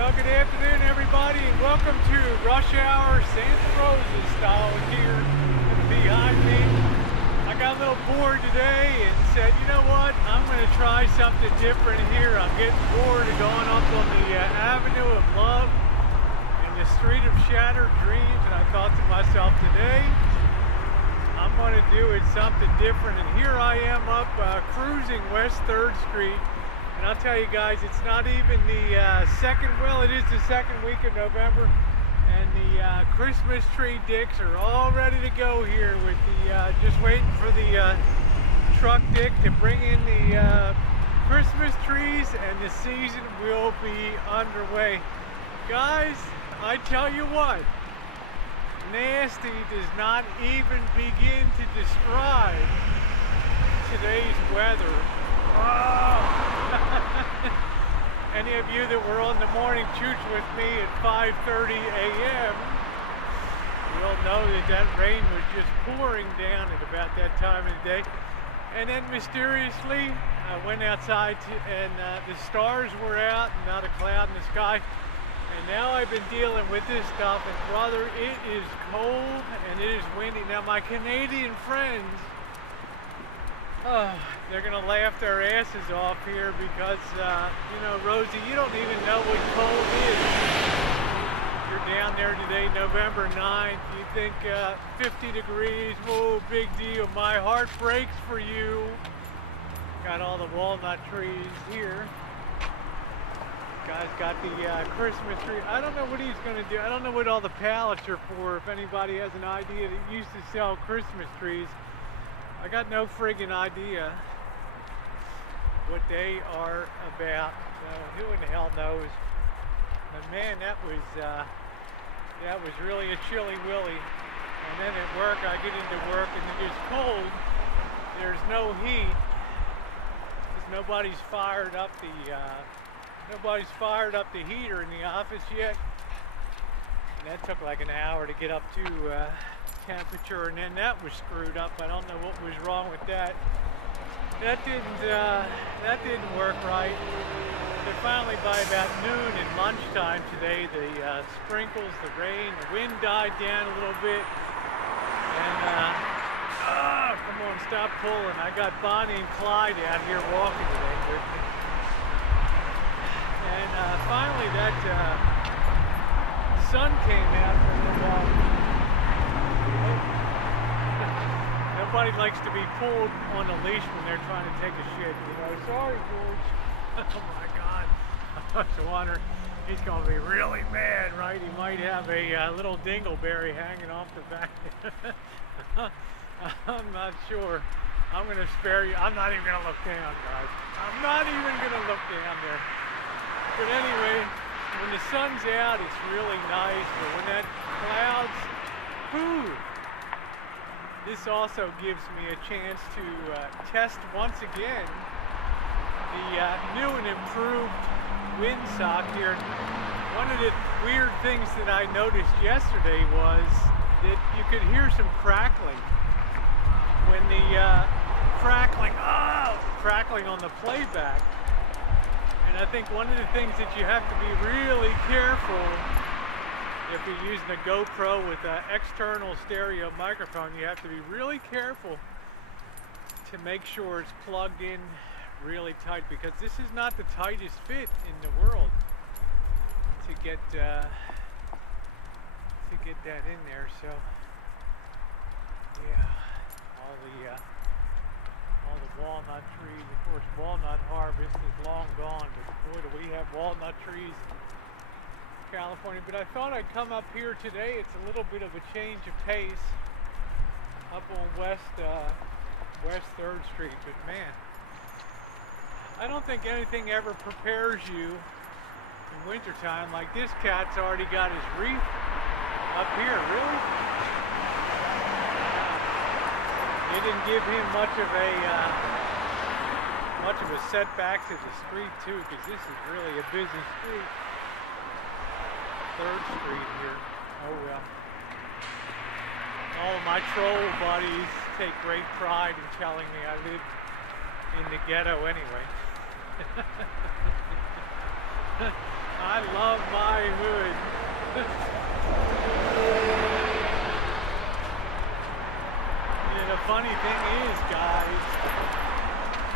Well, good afternoon, everybody, and welcome to Rush Hour Santa Rosa style here behind me. I got a little bored today and said, you know what, I'm going to try something different here. I'm getting bored of going up on the Avenue of Love and the Street of Shattered Dreams, and I thought to myself today, I'm going to do it something different, and here I am up cruising West 3rd Street. And I'll tell you guys, it's not even the it is the second week of November, and the Christmas tree dicks are all ready to go here with the, just waiting for the truck dick to bring in the Christmas trees, and the season will be underway. Guys, I tell you what, nasty does not even begin to describe today's weather. Oh. Any of you that were on the morning chooch with me at 5:30 a.m. will know that rain was just pouring down at about that time of the day. And then mysteriously, I went outside and the stars were out and not a cloud in the sky. And now I've been dealing with this stuff, and brother, it is cold and it is windy. Now my Canadian friends, they're gonna laugh their asses off here because, you know, Rosie, you don't even know what cold is. You're down there today, November 9th. You think 50 degrees, whoa, big deal. My heart breaks for you. Got all the walnut trees here. Guy's got the Christmas tree. I don't know what he's gonna do. I don't know what all the pallets are for. If anybody has an idea, that used to sell Christmas trees. I got no friggin' idea what they are about. Who in the hell knows? But man, that was really a chilly willy. And then at work, I get into work and it is cold. There's no heat because nobody's fired up the heater in the office yet. And that took like an hour to get up to temperature, and then that was screwed up. I don't know what was wrong with that. That didn't work right. But finally, by about noon and lunchtime today, the sprinkles, the rain, the wind died down a little bit. And come on, stop pulling. I got Bonnie and Clyde out here walking today with me. And finally, that sun came out for a little while. Nobody likes to be pulled on a leash when they're trying to take a shit, you know. Sorry, George. Oh my God. I was wondering, he's gonna be really mad, right? He might have a little dingleberry hanging off the back. I'm not sure. I'm gonna spare you. I'm not even gonna look down, guys. I'm not even gonna look down there. But anyway, when the sun's out, it's really nice. But when that clouds, whew, this also gives me a chance to test once again the new and improved windsock here. One of the weird things that I noticed yesterday was that you could hear some crackling when the crackling on the playback. And I think one of the things that you have to be really careful if you're using a GoPro with an external stereo microphone, you have to be really careful to make sure it's plugged in really tight, because this is not the tightest fit in the world to get that in there. So yeah, all the walnut trees. Of course, walnut harvest is long gone, but boy, do we have walnut trees in California. But I thought I'd come up here today. It's a little bit of a change of pace up on West 3rd Street. But man, I don't think anything ever prepares you in wintertime like this cat's already got his reef up here. Really? They didn't give him much of a setback to the street too, because this is really a busy street. 3rd Street here. Oh well. All of my troll buddies take great pride in telling me I live in the ghetto anyway. I love my hood. And the funny thing is, guys,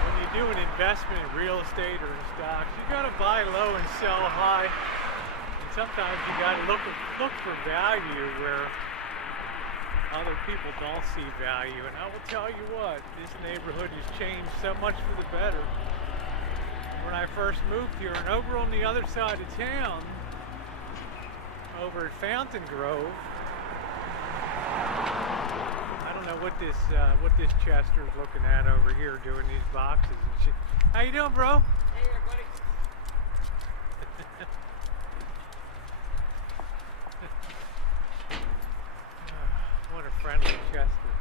when you do an investment in real estate or in stocks, you gotta buy low and sell high. And sometimes you gotta look for value where other people don't see value. And I will tell you what, this neighborhood has changed so much for the better. When I first moved here, and over on the other side of town, over at Fountain Grove, I don't know what this Chester's looking at over here doing these boxes and shit. How you doing, bro? Hey there, buddy. What a friendly Chester.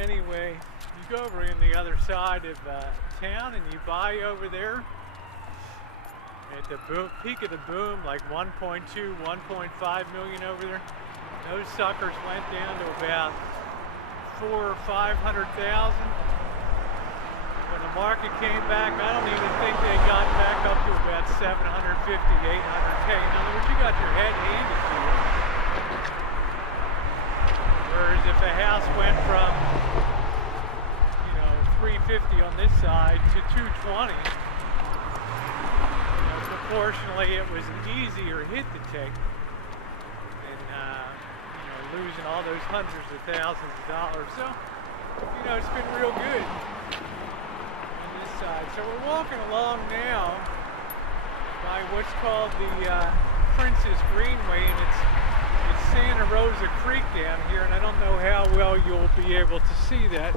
Anyway, you go over in the other side of town and you buy over there at the peak of the boom, like 1.2, 1.5 million over there. Those suckers went down to about 400,000 or 500,000. When the market came back, I don't even think they got back up to about 750, 800K. In other words, you got your head handed to you. Whereas if a house went from, 350 on this side to 220, proportionally it was an easier hit to take. And, losing all those hundreds of thousands of dollars. So, it's been real good on this side. So we're walking along now by what's called the Princess Greenway, and it's Santa Rosa Creek down here, and I don't know how well you'll be able to see that.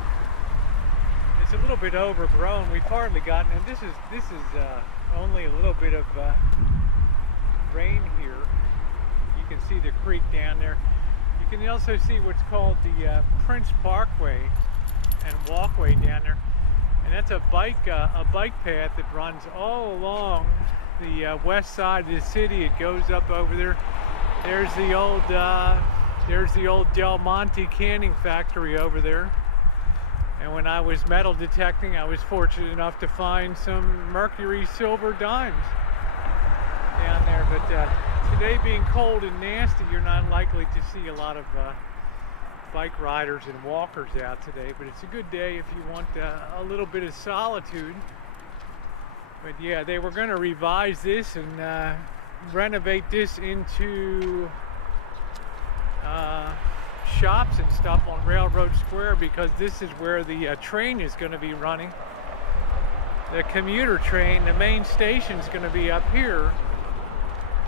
It's a little bit overgrown. We've hardly gotten, and this is only a little bit of rain here. You can see the creek down there. You can also see what's called the Prince Parkway and walkway down there, and that's a bike path that runs all along the west side of the city. It goes up over there. There's the old Del Monte canning factory over there. And when I was metal detecting, I was fortunate enough to find some mercury silver dimes down there. But today being cold and nasty, you're not likely to see a lot of bike riders and walkers out today. But it's a good day if you want a little bit of solitude. But yeah, they were going to revise this and renovate this into shops and stuff on Railroad Square, because this is where the train is going to be running. The commuter train, the main station is going to be up here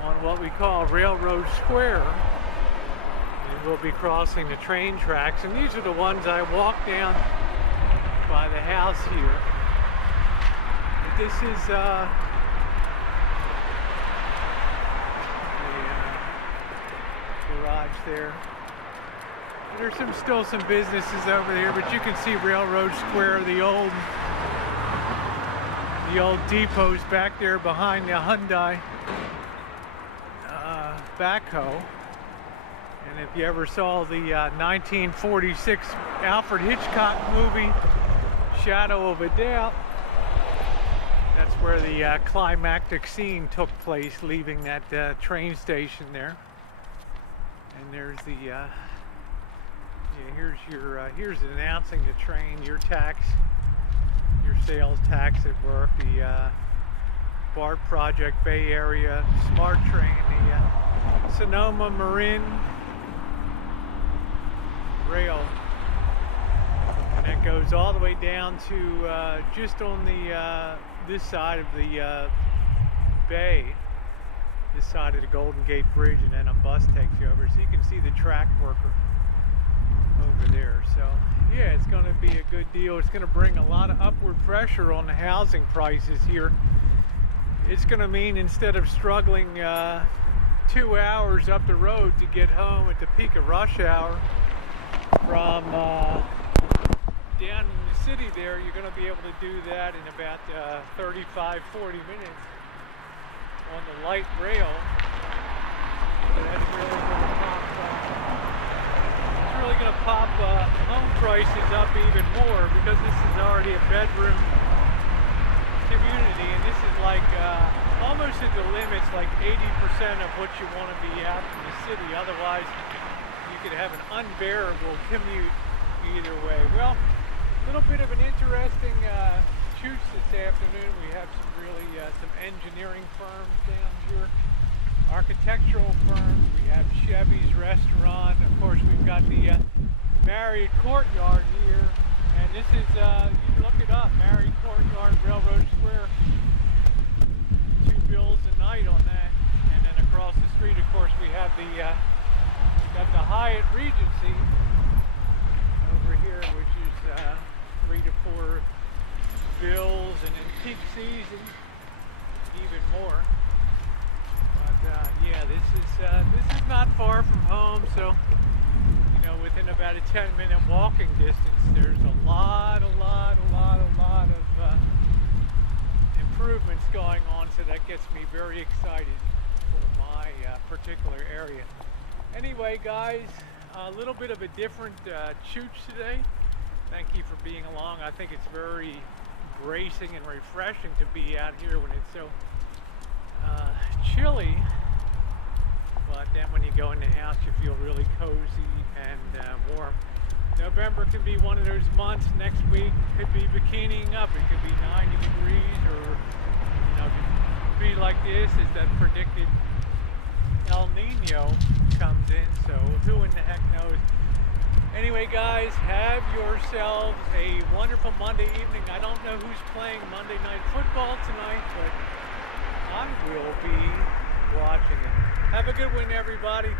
on what we call Railroad Square. And we'll be crossing the train tracks, and these are the ones I walked down by the house here. But this is the garage there. There's still some businesses over there, but you can see Railroad Square, the old depot's back there behind the Hyundai backhoe. And if you ever saw the 1946 Alfred Hitchcock movie, Shadow of a Doubt, that's where the climactic scene took place, leaving that train station there. And there's the here's announcing the train, your tax, your sales tax at work, the BART project, Bay Area Smart Train, the Sonoma Marin Rail, and that goes all the way down to just on the this side of the bay, this side of the Golden Gate Bridge, and then a bus takes you over, so you can see the track worker over there. So yeah, it's going to be a good deal. It's going to bring a lot of upward pressure on the housing prices here. It's going to mean instead of struggling 2 hours up the road to get home at the peak of rush hour from down in the city there, you're going to be able to do that in about 35-40 minutes on the light rail. So that's really going to pop home prices up even more, because this is already a bedroom community, and this is like almost at the limits, like 80% of what you want to be out in the city. Otherwise, you could have an unbearable commute either way. Well, a little bit of an interesting shoots this afternoon. We have some really some engineering firms down here, architectural firms. We have Chevy's restaurant. Of course, we've got the Marriott Courtyard here, and this is you can look it up, Marriott Courtyard, Railroad Square. $2 a night on that. And then across the street, of course, we have the got the Hyatt Regency over here, which is 3 to 4 bills, and in peak season even more. But yeah, this is not far from home, so you know, within about a 10-minute walking distance, there's a lot of improvements going on, so that gets me very excited for my particular area. Anyway, guys, a little bit of a different chooch today. Thank you for being along. I think it's very bracing and refreshing to be out here when it's so chilly, but then when you go in the house you feel really cozy and warm. November can be one of those months. Next week could be bikining up. It could be 90 degrees, or you know, be like this as that predicted El Nino comes in, so who in the heck knows. Anyway, guys, have yourselves a wonderful Monday evening. I don't know who's playing Monday Night Football tonight, but I will be watching it. Have a good one, everybody.